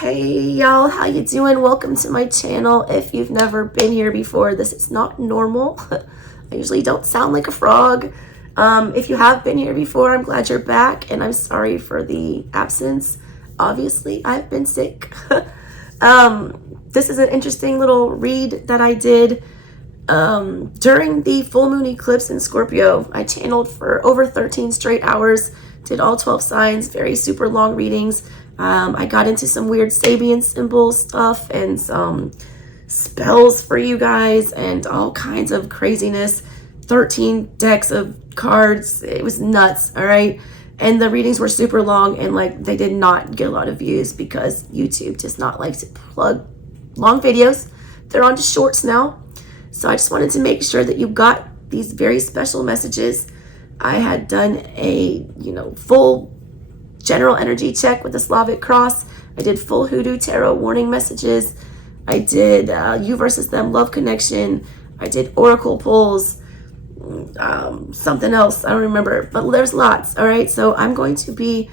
Hey y'all, how you doing? Welcome to my channel. If you've never been here before, this is not normal. I usually don't sound like a frog. If you have been here before, I'm glad you're back, and I'm sorry for the absence. Obviously, I've been sick. This is an interesting little read that I did during the full moon eclipse in Scorpio. I channeled for over 13 straight hours, did all 12 signs, very super long readings. I got into some weird Sabian symbol stuff and some spells for you guys and all kinds of craziness. 13 decks of cards. It was nuts, all right? And the readings were super long, and like they did not get a lot of views because YouTube does not like to plug long videos. They're on to shorts now. So I just wanted to make sure that you got these very special messages. I had done a, full general energy check with the Slavic Cross. I did full Hoodoo Tarot warning messages. I did you versus them love connection. I did oracle pulls, something else, I don't remember, but there's lots. All right, so I'm going to be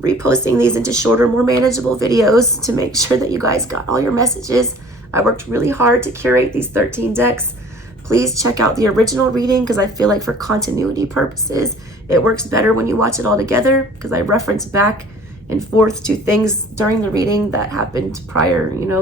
reposting these into shorter, more manageable videos to make sure that you guys got all your messages. I worked really hard to curate these 13 decks. Please check out the original reading because I feel like for continuity purposes, it works better when you watch it all together because I reference back and forth to things during the reading that happened prior, And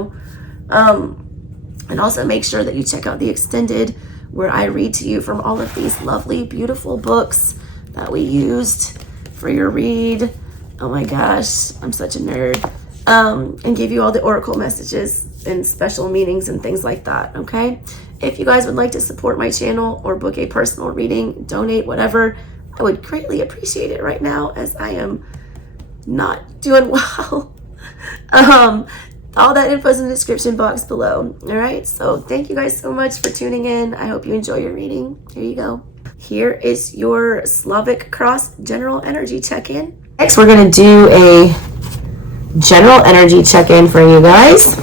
also make sure that you check out the extended where I read to you from all of these lovely, beautiful books that we used for your read. Oh my gosh, I'm such a nerd. And give you all the oracle messages and special meanings and things like that, okay? If you guys would like to support my channel or book a personal reading, donate, whatever, I would greatly appreciate it right now as I am not doing well. All that info is in the description box below. All right, so thank you guys so much for tuning in. I hope you enjoy your reading. Here you go. Here is your Slavic Cross general energy check-in. Next, we're going to do a general energy check-in for you guys.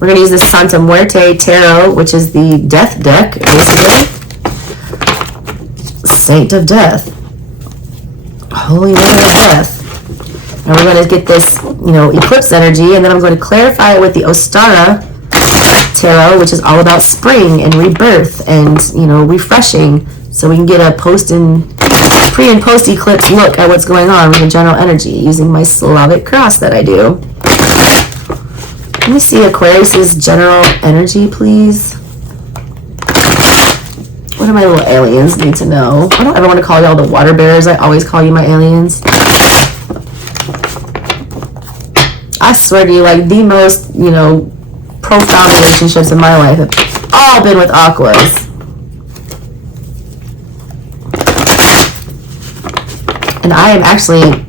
We're going to use the Santa Muerte Tarot, which is the death deck, basically. Saint of Death. Holy Mother of Death. And we're going to get this, eclipse energy, and then I'm going to clarify it with the Ostara Tarot, which is all about spring and rebirth and, refreshing, so we can get a pre and post eclipse look at what's going on with the general energy using my Slavic Cross that I do. Let me see Aquarius's general energy, please. What do my little aliens need to know? I don't ever want to call y'all the water bearers. I always call you my aliens. I swear to you, like the most, profound relationships in my life have all been with Aquas. And I am actually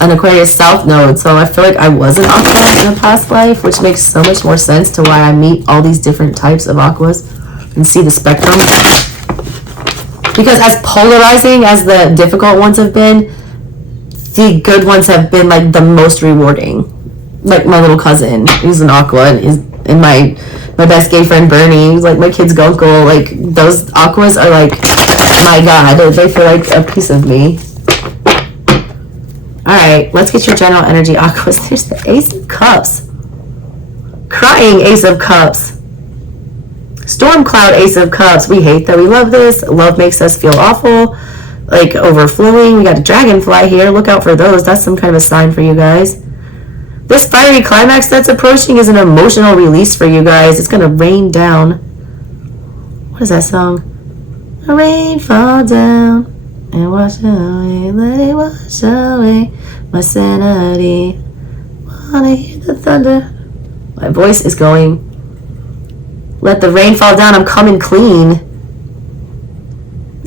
an Aquarius South node, so I feel like I was an Aqua in a past life, which makes so much more sense to why I meet all these different types of Aquas and see the spectrum. Because as polarizing as the difficult ones have been, the good ones have been like the most rewarding. Like my little cousin, he's an Aqua, and my best gay friend Bernie, he's like my kid's Gunkel. Like those Aquas are like, my God, they feel like a piece of me. All right, let's get your general energy, Aquas. There's the Ace of Cups. Crying Ace of Cups. Storm Cloud Ace of Cups. We hate that we love this. Love makes us feel awful. Like overflowing. We got a dragonfly here. Look out for those. That's some kind of a sign for you guys. This fiery climax that's approaching is an emotional release for you guys. It's going to rain down. What is that song? The rain fall down and wash away, let it wash away my sanity. Wanna hear the thunder? My voice is going. Let the rain fall down, I'm coming clean.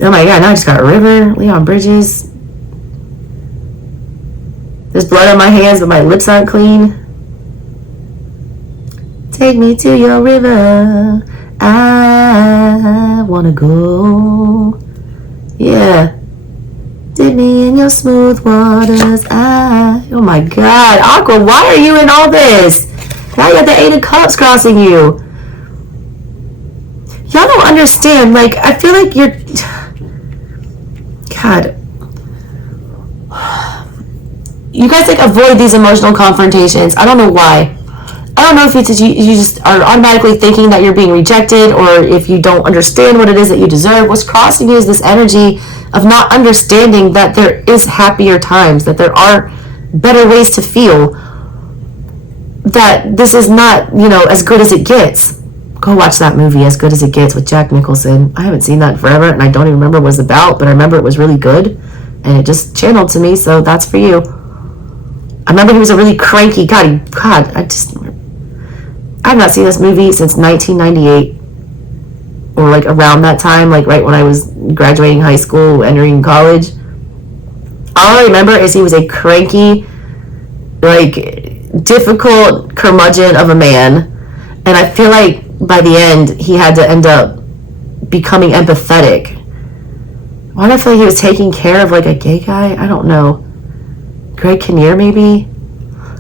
Oh my God, now I just got a river, Leon Bridges. There's blood on my hands, but my lips aren't clean. Take me to your river, I wanna go. Yeah. Dip me in your smooth waters. Oh my God, Aqua, why are you in all this? Now you got the Eight of Cups crossing you. Y'all don't understand. Like, I feel like you're... God. you guys like avoid these emotional confrontations. I don't know why. I don't know if it's you just are automatically thinking that you're being rejected, or if you don't understand what it is that you deserve. What's crossing you is this energy of not understanding that there is happier times, that there are better ways to feel, that this is not, as good as it gets. Go watch that movie, As Good as It Gets, with Jack Nicholson. I haven't seen that in forever, and I don't even remember what it was about, but I remember it was really good, and it just channeled to me, so that's for you. I remember he was a really cranky, I've not seen this movie since 1998, or like around that time, like right when I was graduating high school, entering college. All I remember is he was a cranky, like difficult curmudgeon of a man, and I feel like by the end he had to end up becoming empathetic. Why do I feel like he was taking care of like a gay guy? I don't know. Greg Kinnear, maybe?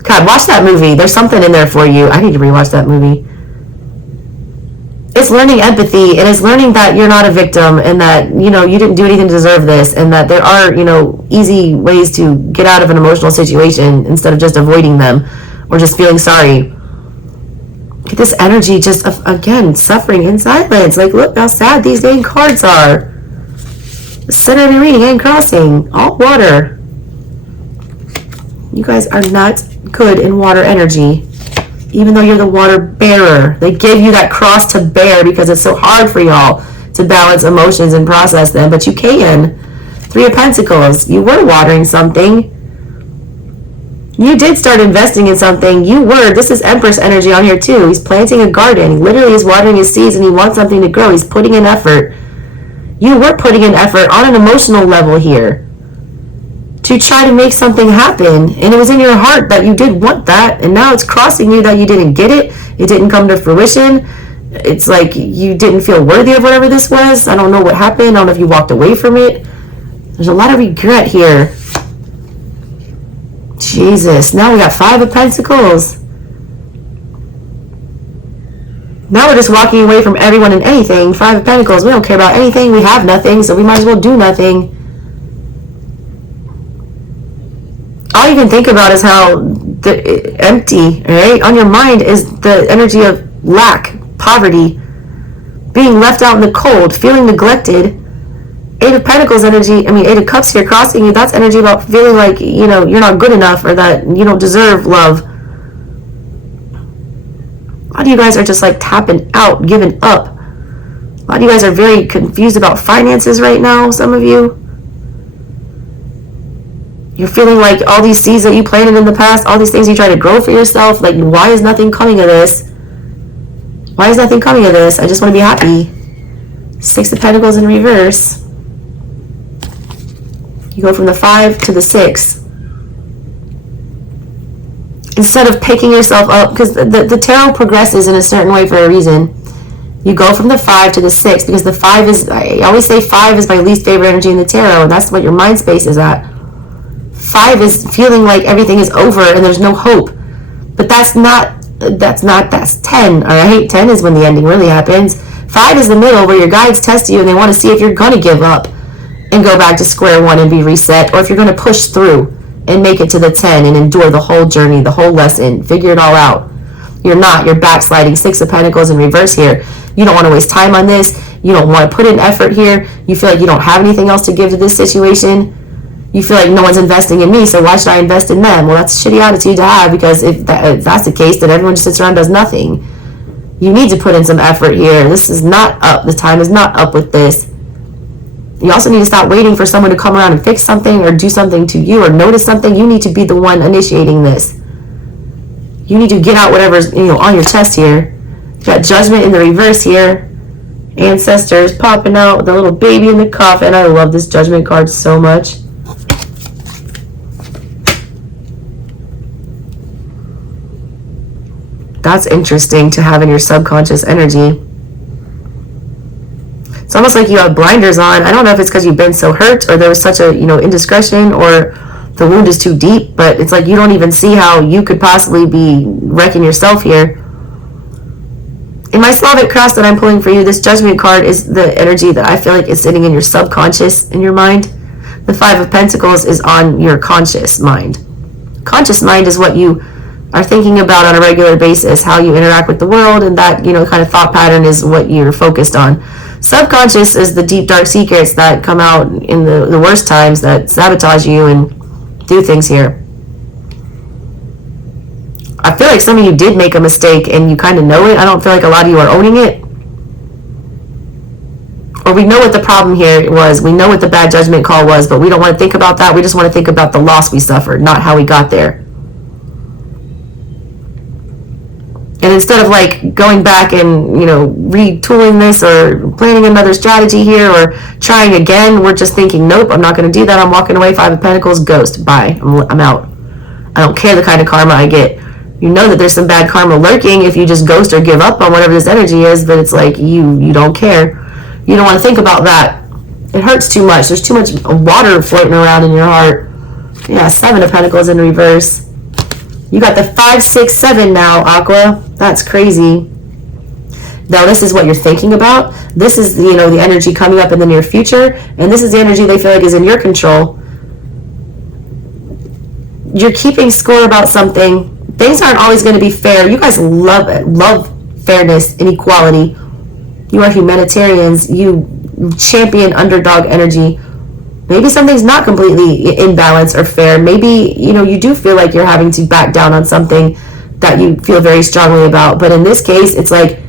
God, watch that movie. There's something in there for you. I need to rewatch that movie. It's learning empathy, and it's learning that you're not a victim, and that, you didn't do anything to deserve this, and that there are, easy ways to get out of an emotional situation instead of just avoiding them or just feeling sorry. Get this energy just of, again, suffering in silence. Like, look how sad these dang cards are. The center of your reading and crossing. All water. You guys are not good in water energy, even though you're the water bearer. They give you that cross to bear because it's so hard for y'all to balance emotions and process them, but you can. Three of Pentacles. You were watering something. You did start investing in something. This is Empress energy on here too. He's planting a garden. He literally is watering his seeds, and he wants something to grow. He's putting in effort. You were putting in effort on an emotional level here to try to make something happen, and it was in your heart that you did want that, and now it's crossing you that you didn't get it. It didn't come to fruition. It's like you didn't feel worthy of whatever this was. I don't know what happened. I don't know if you walked away from it. There's a lot of regret here. Jesus. Now we got Five of Pentacles. Now we're just walking away from everyone and anything. Five of Pentacles. We don't care about anything. We have nothing, so we might as well do nothing. All you can think about is how empty, right? On your mind is the energy of lack, poverty, being left out in the cold, feeling neglected. Eight of Pentacles energy, Eight of Cups here crossing you, that's energy about feeling like, you're not good enough, or that you don't deserve love. A lot of you guys are just like tapping out, giving up. A lot of you guys are very confused about finances right now, some of you. You're feeling like all these seeds that you planted in the past, all these things you try to grow for yourself, like, why is nothing coming of this? Why is nothing coming of this? I just want to be happy. Six of Pentacles in reverse. You go from the 5 to the 6. Instead of picking yourself up, because the tarot progresses in a certain way for a reason. You go from the 5 to the 6, because the 5 is, I always say 5 is my least favorite energy in the tarot, and that's what your mind space is at. 5 is feeling like everything is over and there's no hope. But that's 10, all right? 10 is when the ending really happens. 5 is the middle, where your guides test you and they want to see if you're going to give up and go back to square one and be reset, or if you're going to push through and make it to the 10 and endure the whole journey, the whole lesson, figure it all out. You're not. You're backsliding. Six of Pentacles in reverse here. You don't want to waste time on this. You don't want to put in effort here. You feel like you don't have anything else to give to this situation. You feel like no one's investing in me, so why should I invest in them? Well, that's a shitty attitude to have, because if that's the case, then everyone just sits around and does nothing. You need to put in some effort here. This is not up. The time is not up with this. You also need to stop waiting for someone to come around and fix something or do something to you or notice something. You need to be the one initiating this. You need to get out whatever's on your chest here. You got Judgment in the reverse here. Ancestors popping out with a little baby in the coffin. I love this Judgment card so much. That's interesting to have in your subconscious energy. It's almost like you have blinders on. I don't know if it's because you've been so hurt, or there was such a, indiscretion, or the wound is too deep, but it's like you don't even see how you could possibly be wrecking yourself here. In my Slavic Cross that I'm pulling for you, this Judgment card is the energy that I feel like is sitting in your subconscious, in your mind. The Five of Pentacles is on your conscious mind. conscious mind is what you are thinking about on a regular basis, how you interact with the world, and that, kind of thought pattern is what you're focused on. Subconscious is the deep, dark secrets that come out in the worst times that sabotage you and do things here. I feel like some of you did make a mistake and you kind of know it. I don't feel like a lot of you are owning it. Or we know what the problem here was. We know what the bad judgment call was, but we don't want to think about that. We just want to think about the loss we suffered, not how we got there. And instead of like going back and, retooling this or planning another strategy here or trying again, we're just thinking, nope, I'm not going to do that. I'm walking away. 5 of Pentacles, ghost, bye. I'm out. I don't care the kind of karma I get. You know that there's some bad karma lurking if you just ghost or give up on whatever this energy is, but it's like you don't care. You don't want to think about that. It hurts too much. There's too much water floating around in your heart. Yeah, 7 of Pentacles in reverse. You got the 5, 6, 7 now, Aqua. That's crazy. Now, this is what you're thinking about. This is, the energy coming up in the near future. And this is the energy they feel like is in your control. You're keeping score about something. Things aren't always going to be fair. You guys love fairness and equality. You are humanitarians. You champion underdog energy. Maybe something's not completely in balance or fair. Maybe, you do feel like you're having to back down on something that you feel very strongly about. But in this case, it's like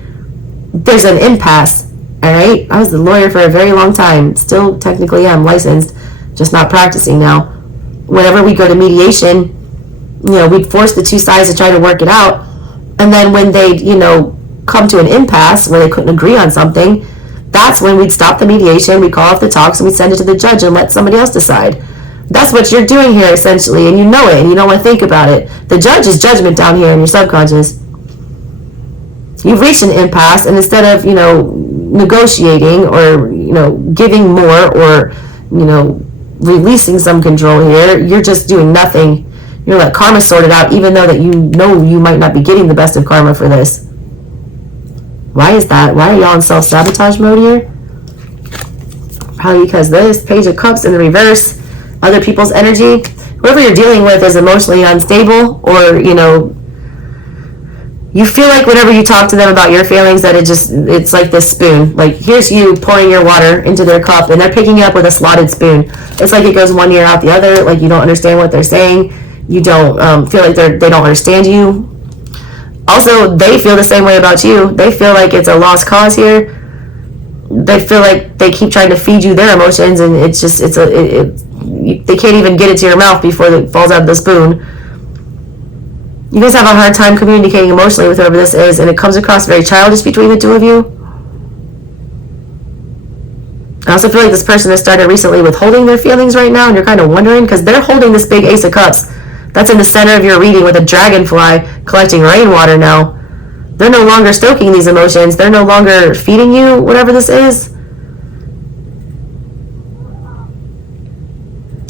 there's an impasse. All right? I was the lawyer for a very long time. Still, technically, I'm licensed, just not practicing now. Whenever we go to mediation, we'd force the two sides to try to work it out. And then when they, come to an impasse where they couldn't agree on something, that's when we'd stop the mediation, we'd call off the talks, and we'd send it to the judge and let somebody else decide. That's what you're doing here, essentially, and you know it, and you don't want to think about it. The judge is judgment down here in your subconscious. You've reached an impasse, and instead of, negotiating or, giving more or, releasing some control here, you're just doing nothing. You're like karma sorted out, even though that you might not be getting the best of karma for this. Why is that? Why are y'all in self-sabotage mode here? Probably because this Page of Cups in the reverse, other people's energy. Whoever you're dealing with is emotionally unstable, or, you feel like whenever you talk to them about your feelings that it's like this spoon. Like, here's you pouring your water into their cup, and they're picking it up with a slotted spoon. It's like it goes one ear out the other, like you don't understand what they're saying. You don't feel like they don't understand you. Also, they feel the same way about you. They feel like it's a lost cause here. They feel like they keep trying to feed you their emotions, and it's just they can't even get it to your mouth before it falls out of the spoon. You guys have a hard time communicating emotionally with whoever this is, and it comes across very childish between the two of you. I also feel like this person has started recently withholding their feelings right now, and you're kind of wondering, because they're holding this big Ace of Cups that's in the center of your reading with a dragonfly collecting rainwater now. They're no longer stoking these emotions. They're no longer feeding you whatever this is.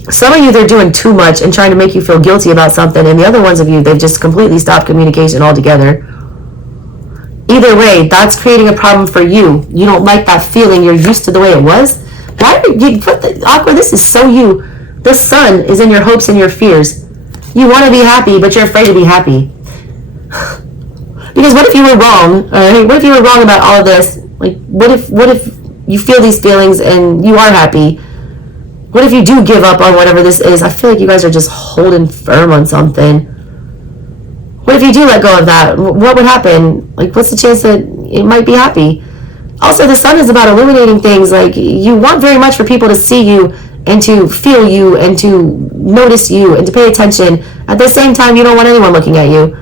Some of you, they're doing too much and trying to make you feel guilty about something, and the other ones of you, they've just completely stopped communication altogether. Either way, that's creating a problem for you. You don't like that feeling. You're used to the way it was. Why did you put the Aqua? This is so you. The sun is in your hopes and your fears. You want to be happy, but you're afraid to be happy. Because what if you were wrong? All right? What if you were wrong about all of this? Like, what if you feel these feelings and you are happy? What if you do give up on whatever this is? I feel like you guys are just holding firm on something. What if you do let go of that? What would happen? Like, what's the chance that it might be happy? Also, the sun is about illuminating things. Like, you want very much for people to see you and to feel you and to notice you and to pay attention. At the same time, you don't want anyone looking at you.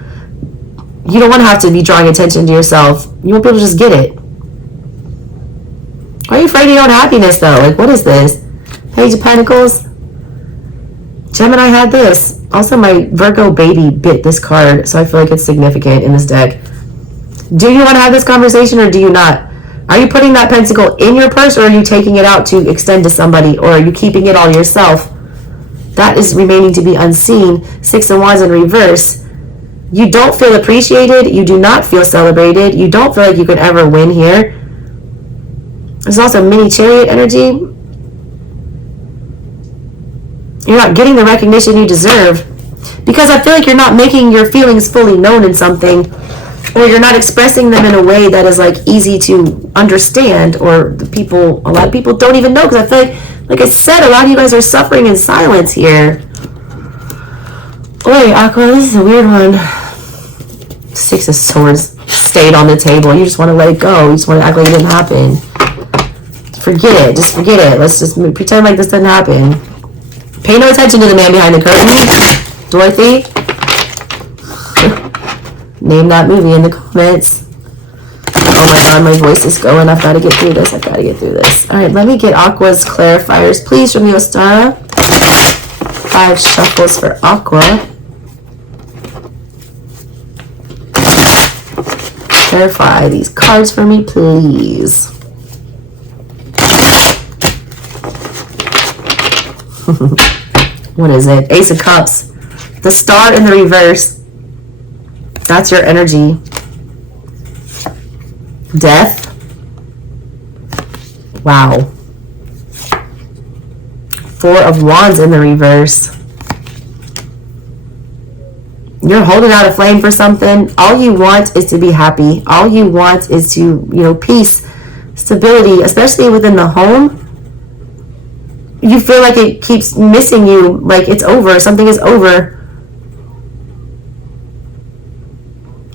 You don't want to have to be drawing attention to yourself. You want people to just get it. Why are you afraid of your own happiness, though? Like, what is this? Page of Pentacles. Gemini had this. Also, my Virgo baby bit this card, so I feel like it's significant in this deck. Do you want to have this conversation or do you not? Are you putting that pentacle in your purse, or are you taking it out to extend to somebody, or are you keeping it all yourself? That is remaining to be unseen. 6 of Wands in reverse. You don't feel appreciated. You do not feel celebrated. You don't feel like you could ever win here. There's also mini Chariot energy. You're not getting the recognition you deserve. Because I feel like you're not making your feelings fully known in something, or you're not expressing them in a way that is like easy to understand, or a lot of people don't even know, because I feel like I said, a lot of you guys are suffering in silence here. Wait, Aqua, this is a weird one. Six of Swords stayed on the table. You just want to let it go. You just want to act like it didn't happen. Forget it. Just forget it. Let's just pretend like this didn't happen. Pay no attention to the man behind the curtain. Dorothy. Name that movie in the comments. Oh my god, my voice is going. I've got to get through this. I've got to get through this. Alright, let me get Aqua's clarifiers, please, from the Ostara. 5 shuffles for Aqua. Clarify these cards for me, please. What is it? Ace of Cups. The star in the reverse. That's your energy. Death. Wow. 4 of Wands in the reverse. You're holding out a flame for something. All you want is to be happy. All you want is to, peace, stability, especially within the home. You feel like it keeps missing you, like it's over, something is over.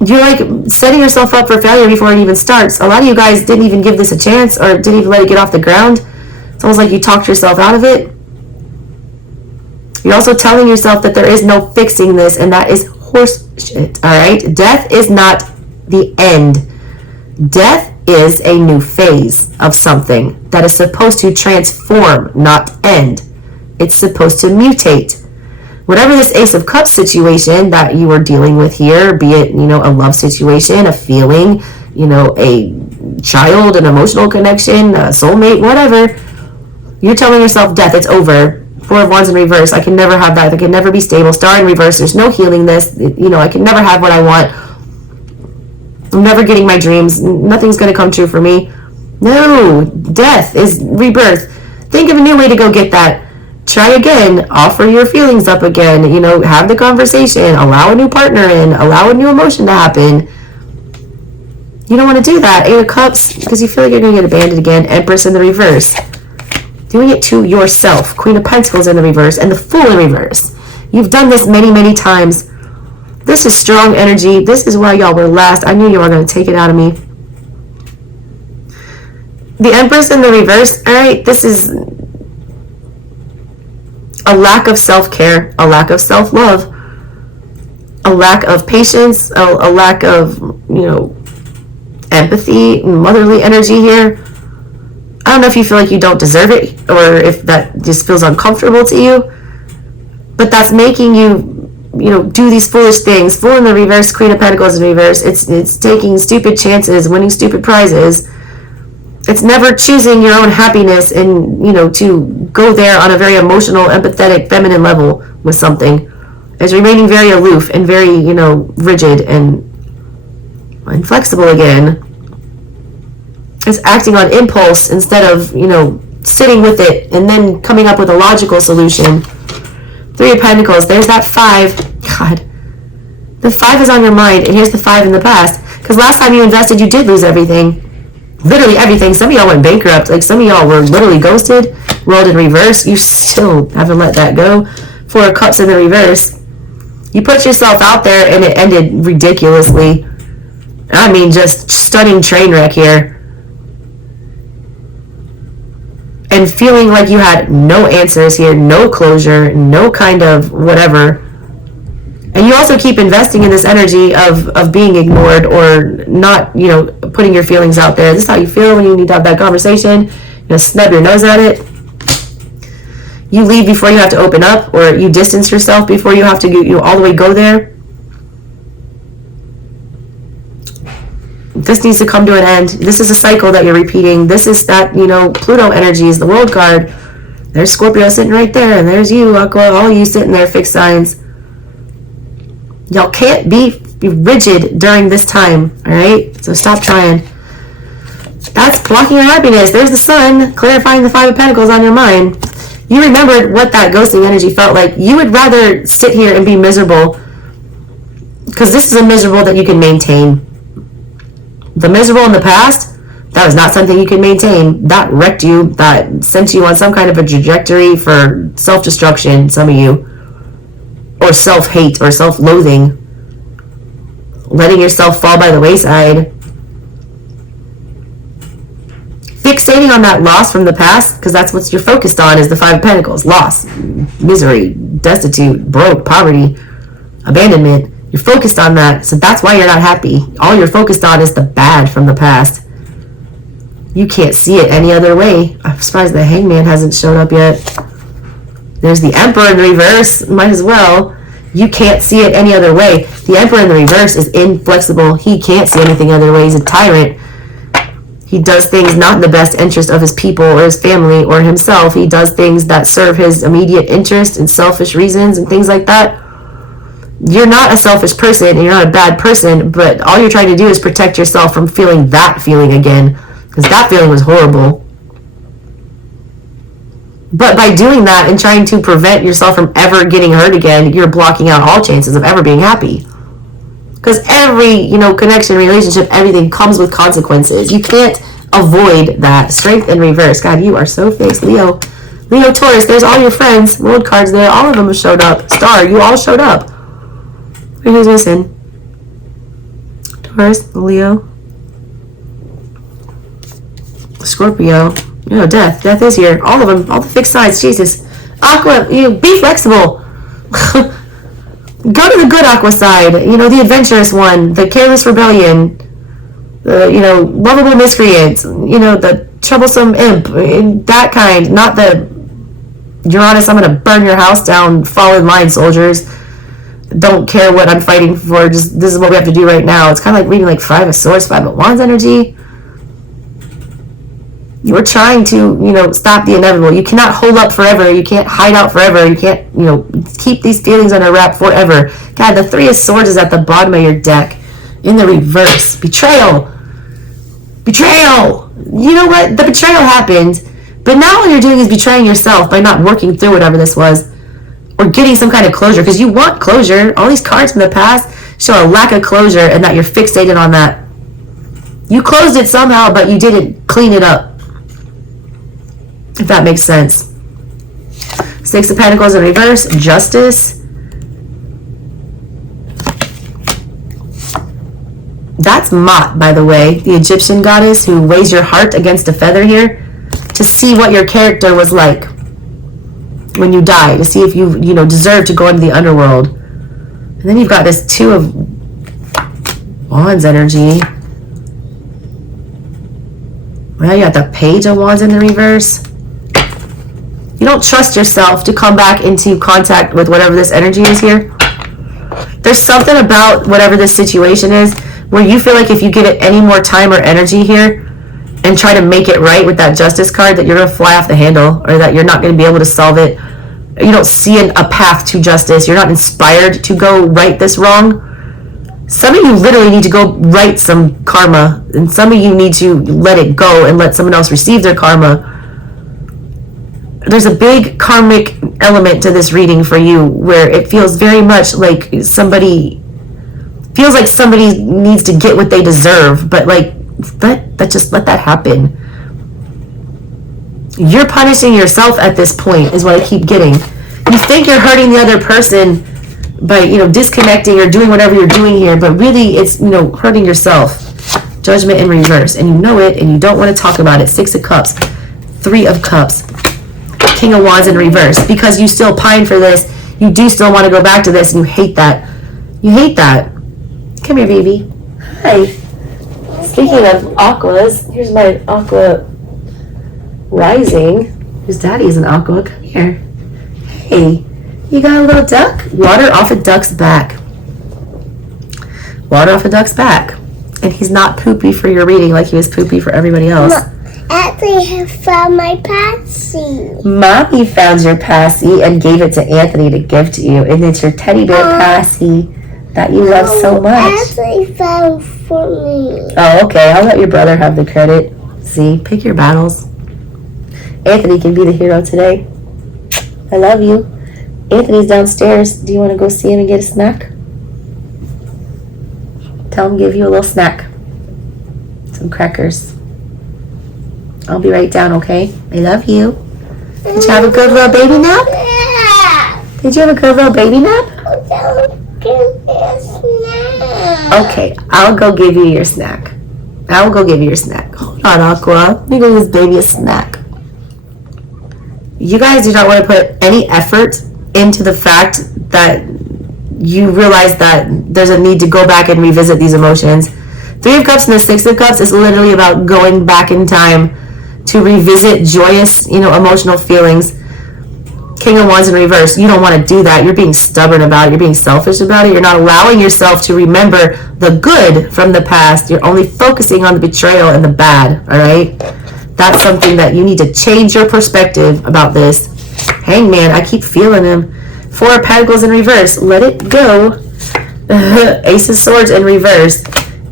You're like setting yourself up for failure before it even starts. A lot of you guys didn't even give this a chance, or didn't even let it get off the ground. It's almost like you talked yourself out of it. You're also telling yourself that there is no fixing this, and that is horse shit, all right? Death is not the end. Death is a new phase of something that is supposed to transform, not end. It's supposed to mutate. Whatever this Ace of Cups situation that you are dealing with here, be it, a love situation, a feeling, a child, an emotional connection, a soulmate, whatever, you're telling yourself death, it's over. 4 of Wands in reverse. I can never have that. I can never be stable. Star in reverse. There's no healing this. I can never have what I want. I'm never getting my dreams. Nothing's going to come true for me. No. Death is rebirth. Think of a new way to go get that. Try again. Offer your feelings up again. Have the conversation. Allow a new partner in. Allow a new emotion to happen. You don't want to do that. 8 of Cups, because you feel like you're going to get abandoned again. Empress in the reverse. Doing it to yourself. Queen of Pentacles in the reverse, and the Fool in reverse. You've done this many, many times. This is strong energy. This is why y'all were last. I knew you were going to take it out of me. The Empress in the reverse. All right, this is a lack of self-care, a lack of self-love, a lack of patience, a lack of, empathy, motherly energy here. I don't know if you feel like you don't deserve it, or if that just feels uncomfortable to you, but that's making you, do these foolish things. Fool in the reverse, Queen of Pentacles in reverse. It's taking stupid chances, winning stupid prizes. It's never choosing your own happiness and, to go there on a very emotional, empathetic, feminine level with something. It's remaining very aloof and very, rigid and inflexible again. It's acting on impulse instead of, sitting with it and then coming up with a logical solution. 3 of Pentacles. There's that 5. God. The 5 is on your mind, and here's the 5 in the past. Because last time you invested, you did lose everything. Literally everything. Some of y'all went bankrupt. Like, some of y'all were literally ghosted, rolled in reverse. You still haven't let that go. 4 of Cups in the reverse. You put yourself out there, and it ended ridiculously. I mean, just stunning train wreck here. And feeling like you had no answers here, no closure, no kind of whatever. And you also keep investing in this energy of being ignored or not, putting your feelings out there. This is how you feel when you need to have that conversation. Snub your nose at it. You leave before you have to open up, or you distance yourself before you have to all the way go there. This needs to come to an end. This is a cycle that you're repeating. This is that, Pluto energy is the World card. There's Scorpio sitting right there, and there's you, Aqua, all you sitting there, fixed signs. Y'all can't be rigid during this time, all right? So stop trying. That's blocking your happiness. There's the Sun, clarifying the 5 of Pentacles on your mind. You remembered what that ghosting energy felt like. You would rather sit here and be miserable, because this is a miserable that you can maintain. The miserable in the past, that was not something you can maintain. That wrecked you. That sent you on some kind of a trajectory for self-destruction, some of you. Or self-hate or self-loathing. Letting yourself fall by the wayside. Fixating on that loss from the past, because that's what you're focused on, is the Five of Pentacles. Loss, misery, destitute, broke, poverty, abandonment. You're focused on that, so that's why you're not happy. All you're focused on is the bad from the past. You can't see it any other way. I'm surprised the Hangman hasn't showed up yet. There's the Emperor in reverse. Might as well. You can't see it any other way. The Emperor in the reverse is inflexible. He can't see anything other way. He's a tyrant. He does things not in the best interest of his people or his family or himself. He does things that serve his immediate interest and selfish reasons and things like that. You're not a selfish person and you're not a bad person, but all you're trying to do is protect yourself from feeling that feeling again, because that feeling was horrible. But by doing that and trying to prevent yourself from ever getting hurt again, you're blocking out all chances of ever being happy. Because every, connection, relationship, everything comes with consequences. You can't avoid that. Strength in reverse. God, you are so fixed. Leo, Taurus, there's all your friends. World cards there. All of them have showed up. Star, you all showed up. Who's missing? Taurus, Leo, Scorpio. Death. Death is here. All of them. All the fixed sides. Jesus. Aqua, be flexible. Go to the good Aqua side. The adventurous one. The careless rebellion. The, lovable miscreant. The troublesome imp. That kind. Not the Uranus, I'm going to burn your house down. Fall in line, soldiers. Don't care what I'm fighting for. Just, this is what we have to do right now. It's kind of like reading like Five of Swords, Five of Wands energy. You're trying to, stop the inevitable. You cannot hold up forever. You can't hide out forever. You can't, keep these feelings under wrap forever. God, the Three of Swords is at the bottom of your deck. In the reverse. Betrayal. Betrayal. You know what? The betrayal happened. But now all you're doing is betraying yourself by not working through whatever this was. Or getting some kind of closure. Because you want closure. All these cards from the past show a lack of closure and that you're fixated on that. You closed it somehow, but you didn't clean it up. If that makes sense. Six of Pentacles in reverse. Justice. That's Mot, by the way. The Egyptian goddess who weighs your heart against a feather here. To see what your character was like when you die. To see if you, deserve to go into the underworld. And then you've got this Two of Wands energy. Well, you got the Page of Wands in the reverse. You don't trust yourself to come back into contact with whatever this energy is here. There's something about whatever this situation is where you feel like if you give it any more time or energy here and try to make it right with that Justice card, that you're going to fly off the handle or that you're not going to be able to solve it. You don't see a path to justice. You're not inspired to go right this wrong. Some of you literally need to go right some karma, and some of you need to let it go and let someone else receive their karma. There's a big karmic element to this reading for you where it feels very much like somebody needs to get what they deserve, but just let that happen. You're punishing yourself at this point is what I keep getting. You think you're hurting the other person by disconnecting or doing whatever you're doing here, but really it's hurting yourself. Judgment in reverse, and you know it and you don't want to talk about it. Six of Cups, Three of Cups, King of Wands in reverse, because you still pine for this. You do still want to go back to this, and you hate that. Come here, baby. Hi. Speaking of aquas, here's my aqua rising. His daddy is an aqua. Come here. Hey, you got a little duck? Water off a duck's back. Water off a duck's back. And he's not poopy for your reading like he was poopy for everybody else. Actually, I found my passy. Mommy found your passy and gave it to Anthony to give to you. And it's your teddy bear passy that you love so much. Actually found for me. Oh, okay. I'll let your brother have the credit. See, pick your battles. Anthony can be the hero today. I love you. Anthony's downstairs. Do you want to go see him and get a snack? Tell him give you a little snack. Some crackers. I'll be right down, okay? I love you. Did you have a good little baby nap? Did you have a good little baby nap? Okay, I'll go give you your snack. Hold on, Aqua. Let me go give this baby a snack. You guys do not want to put any effort into the fact that you realize that there's a need to go back and revisit these emotions. 3 of Cups and the 6 of Cups is literally about going back in time to revisit joyous, emotional feelings. King of Wands in reverse. You don't want to do that. You're being stubborn about it. You're being selfish about it. You're not allowing yourself to remember the good from the past. You're only focusing on the betrayal and the bad, all right? That's something that you need to change your perspective about this. Hangman, I keep feeling him. 4 of Pentacles in reverse. Let it go. Ace of Swords in reverse.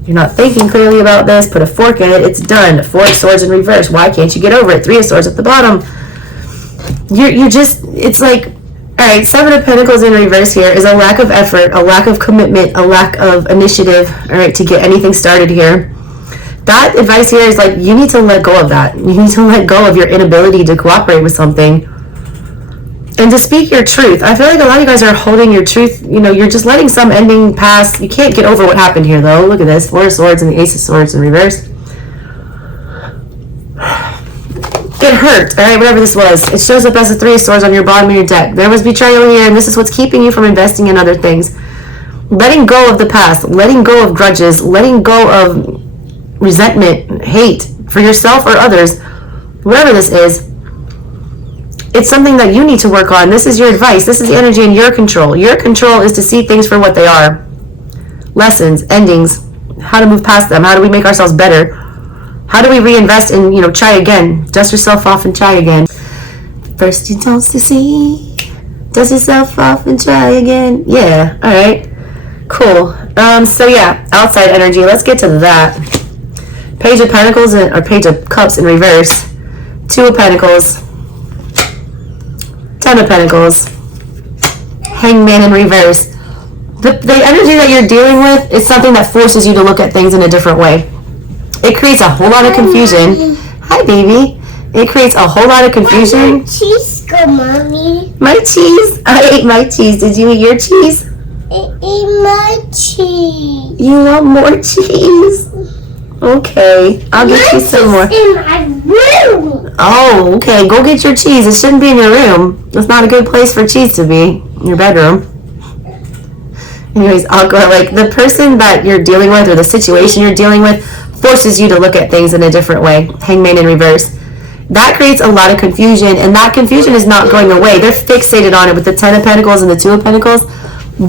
You're not thinking clearly about this. Put a fork in it. It's done. 4 of Swords in reverse. Why can't you get over it? 3 of Swords at the bottom. You're just, it's like, all right, 7 of Pentacles in reverse here is a lack of effort, a lack of commitment, a lack of initiative, all right, to get anything started here. That advice here is like, you need to let go of that. You need to let go of your inability to cooperate with something and to speak your truth. I feel like a lot of you guys are holding your truth, you're just letting some ending pass. You can't get over what happened here, though. Look at this, 4 of Swords and the Ace of Swords in reverse. It hurt, all right, whatever this was. It shows up as a 3 of Swords on your bottom of your deck. There was betrayal here, and this is what's keeping you from investing in other things. Letting go of the past, letting go of grudges, letting go of resentment, hate for yourself or others, whatever this is. It's something that you need to work on. This is your advice. This is the energy in your control. Your control is to see things for what they are. Lessons, endings, how to move past them. How do we make ourselves better? How do we reinvest and, try again? Dust yourself off and try again. First you don't succeed. Dust yourself off and try again. Yeah, all right. Cool. So yeah, outside energy. Let's get to that. Page of Pentacles or Page of Cups in reverse. 2 of Pentacles. 10 of Pentacles. Hangman in reverse. The energy that you're dealing with is something that forces you to look at things in a different way. It creates a whole lot of confusion. Hi, baby. It creates a whole lot of confusion. Where'd my cheese go, Mommy? My cheese? I ate my cheese. Did you eat your cheese? I ate my cheese. You want more cheese? Okay. I'll get you some more. In my room. Oh, okay. Go get your cheese. It shouldn't be in your room. It's not a good place for cheese to be. In your bedroom. Anyways, I'll go. Like, the person that you're dealing with or the situation you're dealing with forces you to look at things in a different way. Hangman in reverse. That creates a lot of confusion, and that confusion is not going away. They're fixated on it with the 10 of Pentacles and the 2 of Pentacles. Them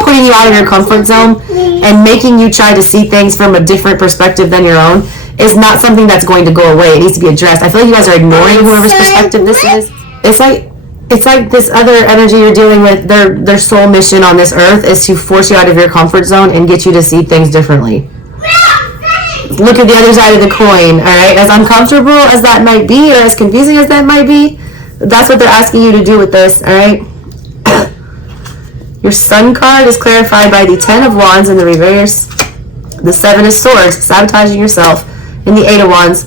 putting you out of your comfort zone and making you try to see things from a different perspective than your own is not something that's going to go away. It needs to be addressed. I feel like you guys are ignoring whoever's perspective this is. It's like this other energy you're dealing with, their sole mission on this earth is to force you out of your comfort zone and get you to see things differently. Look at the other side of the coin, all right? As uncomfortable as that might be, or as confusing as that might be, that's what they're asking you to do with this, all right? Your Sun card is clarified by the 10 of Wands in the reverse, the 7 of Swords, sabotaging yourself, and the 8 of Wands.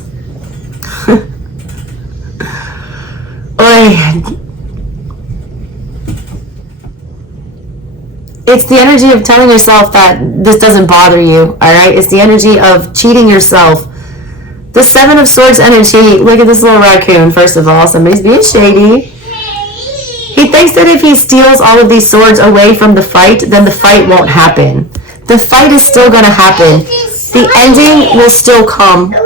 It's the energy of telling yourself that this doesn't bother you, all right? It's the energy of cheating yourself. The 7 of Swords energy, look at this little raccoon, first of all. Somebody's being shady. He thinks that if he steals all of these swords away from the fight, then the fight won't happen. The fight is still going to happen. The ending will still come, all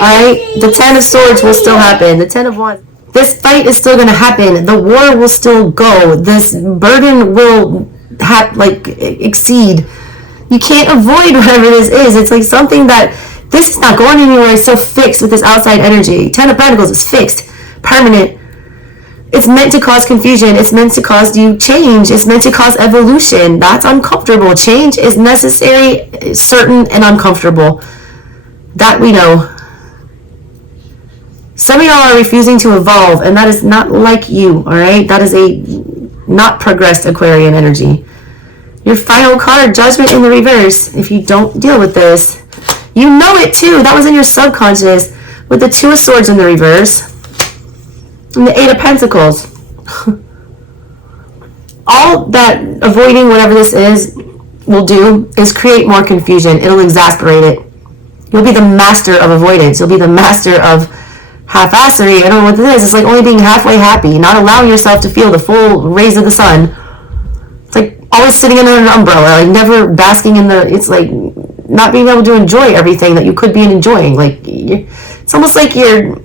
right? The 10 of Swords will still happen. The 10 of Wands. This fight is still going to happen. The war will still go. This burden will exceed. You can't avoid whatever this is. It's like something that this is not going anywhere. It's so fixed with this outside energy. 10 of Pentacles is fixed, permanent. It's meant to cause confusion. It's meant to cause you change. It's meant to cause evolution. That's uncomfortable. Change is necessary, certain, and uncomfortable. That we know. Some of y'all are refusing to evolve, and that is not like you, all right? That is a not progressed Aquarian energy. Your final card, Judgment in the reverse. If you don't deal with this, you know it too. That was in your subconscious with the Two of Swords in the reverse and the Eight of Pentacles. All that avoiding whatever this is will do is create more confusion. It'll exasperate it. You'll be the master of avoidance. You'll be the master of half-assery. I don't know what it is. It's like only being halfway happy, not allowing yourself to feel the full rays of the sun. It's like always sitting under an umbrella, like never basking in the, it's like not being able to enjoy everything that you could be enjoying. Like, it's almost like you're,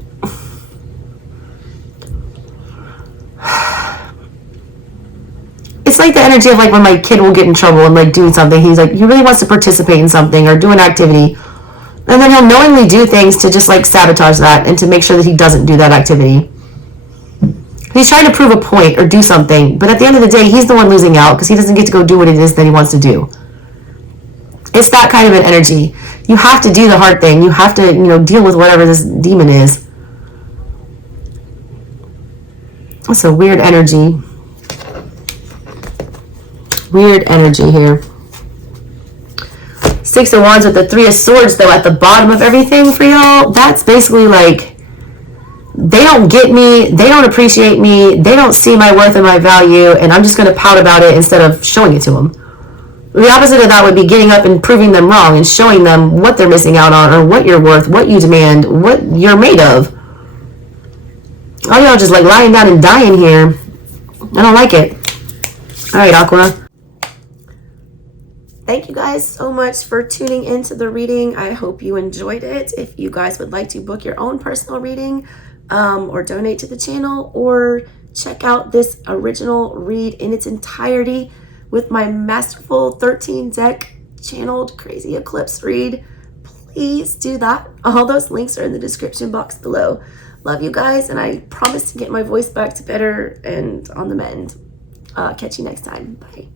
it's like the energy of like when my kid will get in trouble and like doing something. He's like, he really wants to participate in something or do an activity. And then he'll knowingly do things to just like sabotage that and to make sure that he doesn't do that activity. He's trying to prove a point or do something, but at the end of the day, he's the one losing out because he doesn't get to go do what it is that he wants to do. It's that kind of an energy. You have to do the hard thing. You have to, deal with whatever this demon is. It's a weird energy. Weird energy here. Six of Wands with the Three of Swords, though, at the bottom of everything for y'all. That's basically like, they don't get me, they don't appreciate me, they don't see my worth and my value, and I'm just going to pout about it instead of showing it to them. The opposite of that would be getting up and proving them wrong and showing them what they're missing out on or what you're worth, what you demand, what you're made of. All y'all just like lying down and dying here. I don't like it. All right, Aqua. Thank you guys so much for tuning into the reading. I hope you enjoyed it. If you guys would like to book your own personal reading, or donate to the channel, or check out this original read in its entirety with my masterful 13 deck channeled crazy eclipse read, please do that. All those links are in the description box below. Love you guys, and I promise to get my voice back to better and on the mend. Catch you next time. Bye.